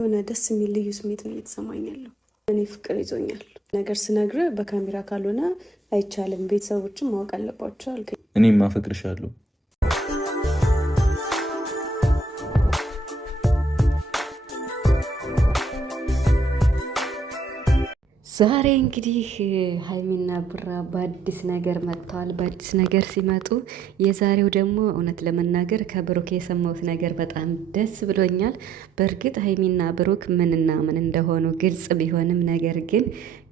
የሆነ ደስ የሚል ልዩ ስሜት ነው እየተሰማኝ ያለው። እኔ ፍቅር ይዞኛል። ነገር ስነግርህ በካሜራ ካልሆነ አይቻልም፣ ቤተሰቦችም ማወቅ አለባቸው አልከኝ። እኔም አፈቅርሻለሁ። ዛሬ እንግዲህ ሀይሚና ቡራ በአዲስ ነገር መጥተዋል። በአዲስ ነገር ሲመጡ የዛሬው ደግሞ እውነት ለመናገር ከብሩክ የሰማሁት ነገር በጣም ደስ ብሎኛል። በእርግጥ ሀይሚና ብሩክ ምንና ምን እንደሆኑ ግልጽ ቢሆንም ነገር ግን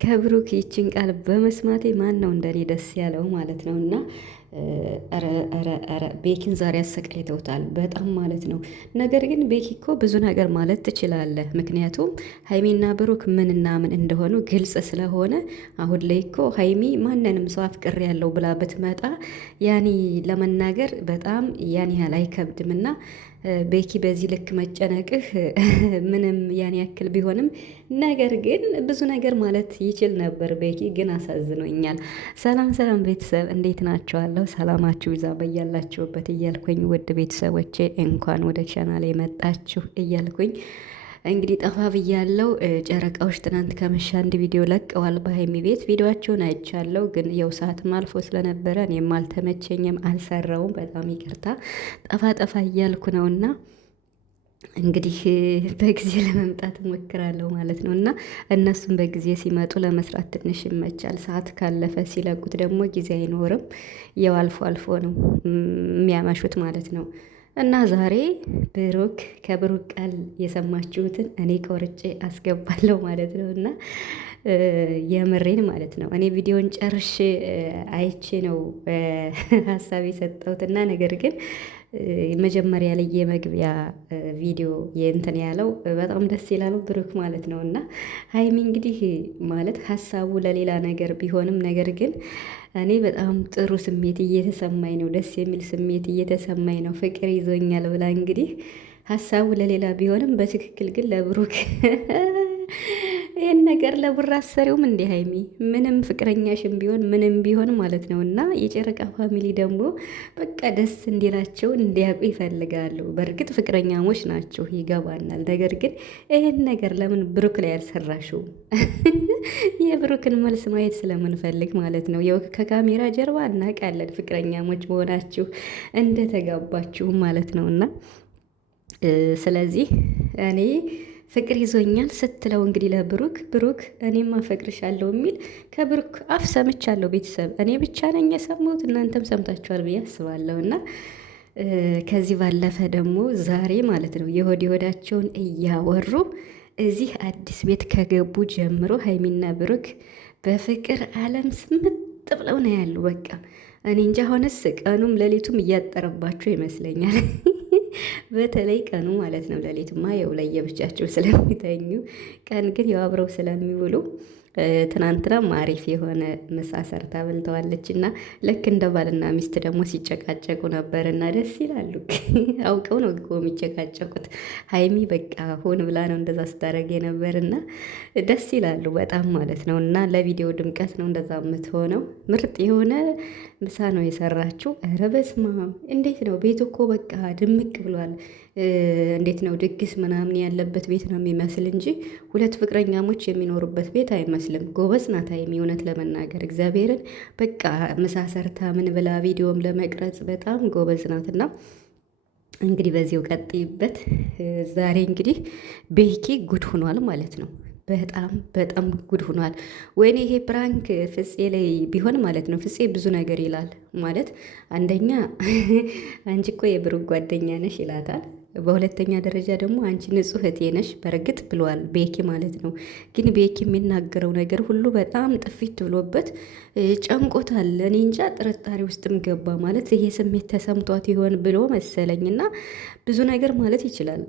ከብሩክ ይችን ቃል በመስማቴ ማን ነው እንደኔ ደስ ያለው ማለት ነው። እና ኧረ ቤኪን ዛሬ አሰቃይተውታል በጣም ማለት ነው። ነገር ግን ቤኪ እኮ ብዙ ነገር ማለት ትችላለህ። ምክንያቱም ሀይሚና ብሩክ ምንና ምን እንደሆኑ ግልጽ ስለሆነ አሁን ላይ እኮ ሀይሚ ማንንም ሰው አፍቅር ያለው ብላ ብትመጣ ያኔ ለመናገር በጣም ያን ያህል አይከብድምና ቤኪ በዚህ ልክ መጨነቅህ ምንም ያን ያክል ቢሆንም ነገር ግን ብዙ ነገር ማለት ይችል ነበር። ቤኪ ግን አሳዝኖኛል። ሰላም ሰላም ቤተሰብ እንዴት ናቸዋለሁ? ሰላማችሁ ይዛ በያላችሁበት እያልኩኝ ውድ ቤተሰቦቼ እንኳን ወደ ቻናሌ መጣችሁ እያልኩኝ እንግዲህ ጠፋ ብያለው። ጨረቃዎች ትናንት ከመሻ አንድ ቪዲዮ ለቀዋል በሀይሚ ቤት። ቪዲዮቸውን አይቻለው፣ ግን የው ሰዓትም አልፎ ስለነበረ እኔም አልተመቸኝም፣ አልሰራውም። በጣም ይቅርታ ጠፋ ጠፋ እያልኩ ነውና እንግዲህ በጊዜ ለመምጣት እሞክራለሁ ማለት ነው። እና እነሱም በጊዜ ሲመጡ ለመስራት ትንሽ ይመቻል። ሰዓት ካለፈ ሲለቁት ደግሞ ጊዜ አይኖርም። ያው አልፎ አልፎ ነው የሚያመሹት ማለት ነው። እና ዛሬ ብሩክ ከብሩክ ቃል የሰማችሁትን እኔ ቆርጬ አስገባለሁ ማለት ነው። እና የምሬን ማለት ነው። እኔ ቪዲዮን ጨርሼ አይቼ ነው ሀሳብ የሰጠሁትና ነገር ግን መጀመሪያ ላይ የመግቢያ ቪዲዮ የእንትን ያለው በጣም ደስ ይላል ብሩክ ማለት ነው። እና ሀይሚ እንግዲህ ማለት ሀሳቡ ለሌላ ነገር ቢሆንም ነገር ግን እኔ በጣም ጥሩ ስሜት እየተሰማኝ ነው፣ ደስ የሚል ስሜት እየተሰማኝ ነው፣ ፍቅር ይዞኛል ብላ እንግዲህ ሀሳቡ ለሌላ ቢሆንም በትክክል ግን ለብሩክ ይህን ነገር ለቡራ አሰሪውም እንዲህ ሀይሚ ምንም ፍቅረኛሽም ቢሆን ምንም ቢሆን ማለት ነው። እና የጨረቃ ፋሚሊ ደግሞ በቃ ደስ እንዲላቸው እንዲያውቁ ይፈልጋሉ። በእርግጥ ፍቅረኛሞች ናቸው ይገባናል። ነገር ግን ይህን ነገር ለምን ብሩክ ላይ ያልሰራሽው? የብሩክን መልስ ማየት ስለምንፈልግ ማለት ነው። ያው ከካሜራ ጀርባ እናውቃለን ፍቅረኛሞች መሆናችሁ እንደተጋባችሁ ማለት ነው። እና ስለዚህ እኔ ፍቅር ይዞኛል ስትለው እንግዲህ ለብሩክ ብሩክ እኔም አፈቅርሻለሁ የሚል ከብሩክ አፍ ሰምቻለሁ። ቤተሰብ እኔ ብቻ ነኝ የሰማሁት? እናንተም ሰምታችኋል ብዬ አስባለሁ። እና ከዚህ ባለፈ ደግሞ ዛሬ ማለት ነው የሆድ የሆዳቸውን እያወሩ እዚህ አዲስ ቤት ከገቡ ጀምሮ ሀይሚና ብሩክ በፍቅር ዓለም ስምጥ ብለው ነው ያሉ። በቃ እኔ እንጃ ሆነስ ቀኑም ሌሊቱም እያጠረባቸው ይመስለኛል። በተለይ ቀኑ ማለት ነው። ሌሊትማ የው ለየብቻቸው ስለሚተኙ ቀን ግን ያው አብረው ስለሚውሉ ትናንትናም አሪፍ የሆነ ምሳ ሰርታ በልተዋለች። እና ልክ እንደ ባልና ሚስት ደግሞ ሲጨቃጨቁ ነበር እና ደስ ይላሉ። አውቀው ነው እኮ የሚጨቃጨቁት። ሀይሚ በቃ ሆን ብላ ነው እንደዛ ስታደርግ የነበር እና ደስ ይላሉ በጣም ማለት ነው። እና ለቪዲዮ ድምቀት ነው እንደዛ የምትሆነው። ምርጥ የሆነ ምሳ ነው የሰራችው። ኧረ በስመ አብ እንዴት ነው ቤቱ እኮ በቃ ድምቅ ብሏል። እንዴት ነው ድግስ ምናምን ያለበት ቤት ነው የሚመስል እንጂ ሁለት ፍቅረኛሞች የሚኖሩበት ቤት አይመስልም። ጎበዝ ናት ሀይሚ እውነት ለመናገር እግዚአብሔርን በቃ ምሳ ሰርታ ምን ብላ ቪዲዮም ለመቅረጽ በጣም ጎበዝ ናትና እንግዲህ በዚሁ ቀጥይበት። ዛሬ እንግዲህ ቤኪ ጉድ ሆኗል ማለት ነው። በጣም በጣም ጉድ ሆኗል። ወይኔ ይሄ ፕራንክ ፍፄ ላይ ቢሆን ማለት ነው። ፍፄ ብዙ ነገር ይላል ማለት አንደኛ አንቺ እኮ የብሩክ ጓደኛ ነሽ ይላታል። በሁለተኛ ደረጃ ደግሞ አንቺ ንጹህ እህቴ ነሽ በእርግጥ ብለዋል ቤኪ ማለት ነው። ግን ቤኪ የሚናገረው ነገር ሁሉ በጣም ጥፊት ብሎበት ጨንቆታል። እኔ እንጃ ጥርጣሬ ውስጥም ገባ ማለት ይሄ ስሜት ተሰምቷት ይሆን ብሎ መሰለኝና ብዙ ነገር ማለት ይችላል።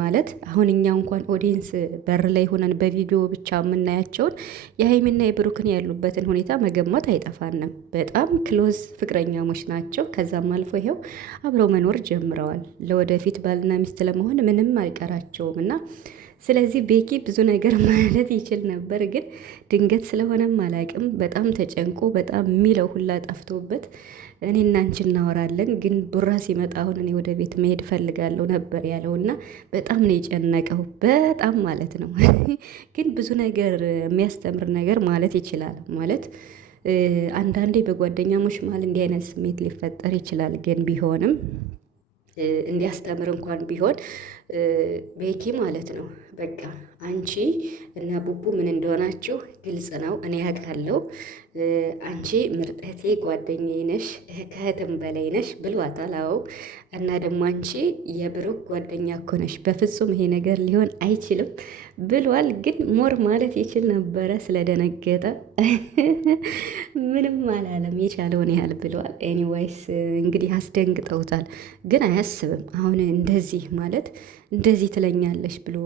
ማለት አሁን እኛ እንኳን ኦዲየንስ በር ላይ ሆነን በቪዲዮ ብቻ የምናያቸውን የሀይሚና የብሩክን ያሉበትን ሁኔታ መገመት አይጠፋንም። በጣም ክሎዝ ፍቅረኛሞች ናቸው። ከዛም አልፎ ይኸው አብረው መኖር ጀምረዋል። ለወደፊት ባልና ሚስት ለመሆን ምንም አይቀራቸውም እና ስለዚህ ቤኪ ብዙ ነገር ማለት ይችል ነበር፣ ግን ድንገት ስለሆነም አላቅም በጣም ተጨንቆ በጣም የሚለው ሁላ ጠፍቶበት እኔና አንቺ እናወራለን፣ ግን ቡራ ሲመጣ አሁን እኔ ወደ ቤት መሄድ ፈልጋለሁ ነበር ያለው እና በጣም ነው የጨነቀው፣ በጣም ማለት ነው። ግን ብዙ ነገር የሚያስተምር ነገር ማለት ይችላል ማለት አንዳንዴ በጓደኛሞች መሀል እንዲህ አይነት ስሜት ሊፈጠር ይችላል። ግን ቢሆንም እንዲያስተምር እንኳን ቢሆን ቤኪ ማለት ነው በቃ አንቺ እና ቡቡ ምን እንደሆናችሁ ግልጽ ነው፣ እኔ ያውቃለሁ። አንቺ ምርጠቴ ጓደኛዬ ነሽ፣ ከእህትም በላይ ነሽ ብሏታል። አዎ እና ደግሞ አንቺ የብሩክ ጓደኛ እኮ ነሽ፣ በፍጹም ይሄ ነገር ሊሆን አይችልም ብሏል። ግን ሞር ማለት ይችል ነበረ፣ ስለደነገጠ ምንም አላለም፣ የቻለውን ያህል ብለዋል። ኤኒዋይስ እንግዲህ አስደንግጠውታል፣ ግን አያስብም አሁን እንደዚህ ማለት እንደዚህ ትለኛለሽ ብሎ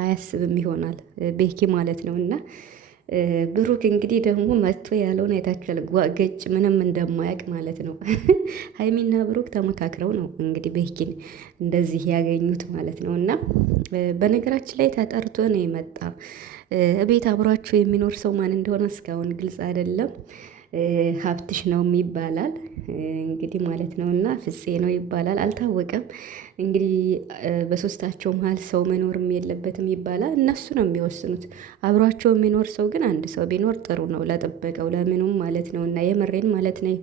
አያስብም ይሆናል ቤኪ ማለት ነው። እና ብሩክ እንግዲህ ደግሞ መጥቶ ያለውን አይታችኋል። ጓገጭ ምንም እንደማያውቅ ማለት ነው። ሀይሚና ብሩክ ተመካክረው ነው እንግዲህ ቤኪን እንደዚህ ያገኙት ማለት ነው። እና በነገራችን ላይ ተጠርቶ ነው የመጣ ቤት አብሯችሁ የሚኖር ሰው ማን እንደሆነ እስካሁን ግልጽ አይደለም። ሀብትሽ ነው ይባላል እንግዲህ ማለት ነው። እና ፍፄ ነው ይባላል፣ አልታወቀም እንግዲህ። በሶስታቸው መሀል ሰው መኖርም የለበትም ይባላል። እነሱ ነው የሚወስኑት። አብሯቸው የሚኖር ሰው ግን አንድ ሰው ቢኖር ጥሩ ነው፣ ለጥበቀው ለምኑም ማለት ነው። እና የምሬን ማለት ነው።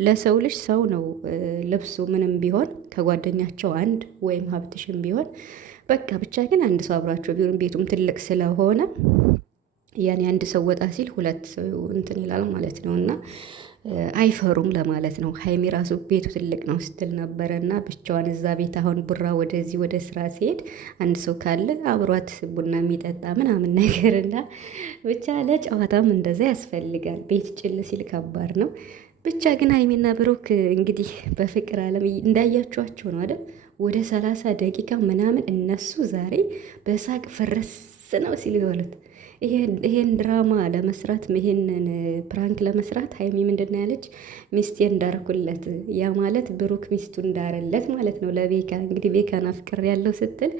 ለሰው ልጅ ሰው ነው ልብሱ ምንም ቢሆን ከጓደኛቸው አንድ ወይም ሀብትሽም ቢሆን በቃ ብቻ ግን አንድ ሰው አብሯቸው ቢሆን ቤቱም ትልቅ ስለሆነ ያኔ አንድ ሰው ወጣ ሲል ሁለት ሰው እንትን ይላል ማለት ነው። እና አይፈሩም ለማለት ነው። ሀይሚ ራሱ ቤቱ ትልቅ ነው ስትል ነበረ እና ብቻዋን እዛ ቤት አሁን ቡራ ወደዚህ ወደ ስራ ሲሄድ አንድ ሰው ካለ አብሯት ቡና የሚጠጣ ምናምን ነገር እና ብቻ ለጨዋታም እንደዛ ያስፈልጋል። ቤት ጭል ሲል ከባድ ነው። ብቻ ግን ሀይሚና ብሩክ እንግዲህ በፍቅር ዓለም እንዳያችኋቸው ነው አይደል? ወደ 30 ደቂቃ ምናምን እነሱ ዛሬ በሳቅ ፍርስ ነው ሲሉ ይወሉት። ይሄን ድራማ ለመስራት ይሄንን ፕራንክ ለመስራት ሀይሚ ምንድን ነው ያለች? ሚስቴ እንዳርኩለት፣ ያ ማለት ብሩክ ሚስቱ እንዳረለት ማለት ነው። ለቤካ እንግዲህ ቤካን አፍቅር ያለው ስትል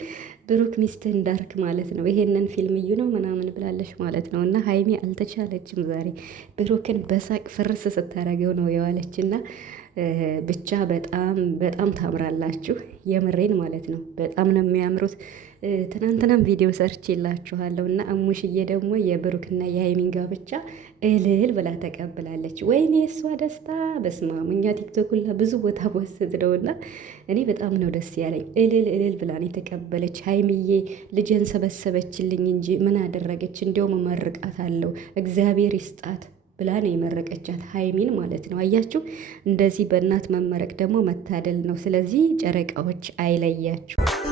ብሩክ ሚስት እንዳርክ ማለት ነው። ይሄንን ፊልም እዩ ነው ምናምን ብላለች ማለት ነው። እና ሀይሚ አልተቻለችም ዛሬ ብሩክን በሳቅ ፍርስ ስታረገው ነው የዋለች እና ብቻ በጣም በጣም ታምራላችሁ፣ የምሬን ማለት ነው። በጣም ነው የሚያምሩት። ትናንትናም ቪዲዮ ሰርች የላችኋለሁ እና እሙሽዬ ደግሞ የብሩክና የሀይሚን ጋብቻ እልል ብላ ተቀብላለች። ወይኔ የእሷ ደስታ በስመ አብ! እኛ ቲክቶክ ሁላ ብዙ ቦታ ወስድ ነውና እኔ በጣም ነው ደስ ያለኝ። እልል እልል ብላ ነው የተቀበለች። ሀይሚዬ ልጅን ሰበሰበችልኝ እንጂ ምን አደረገች? እንዲያውም እመርቃታለሁ እግዚአብሔር ይስጣት ብላ ነው የመረቀቻት ሀይሚን ማለት ነው። አያችሁ፣ እንደዚህ በእናት መመረቅ ደግሞ መታደል ነው። ስለዚህ ጨረቃዎች አይለያችሁ።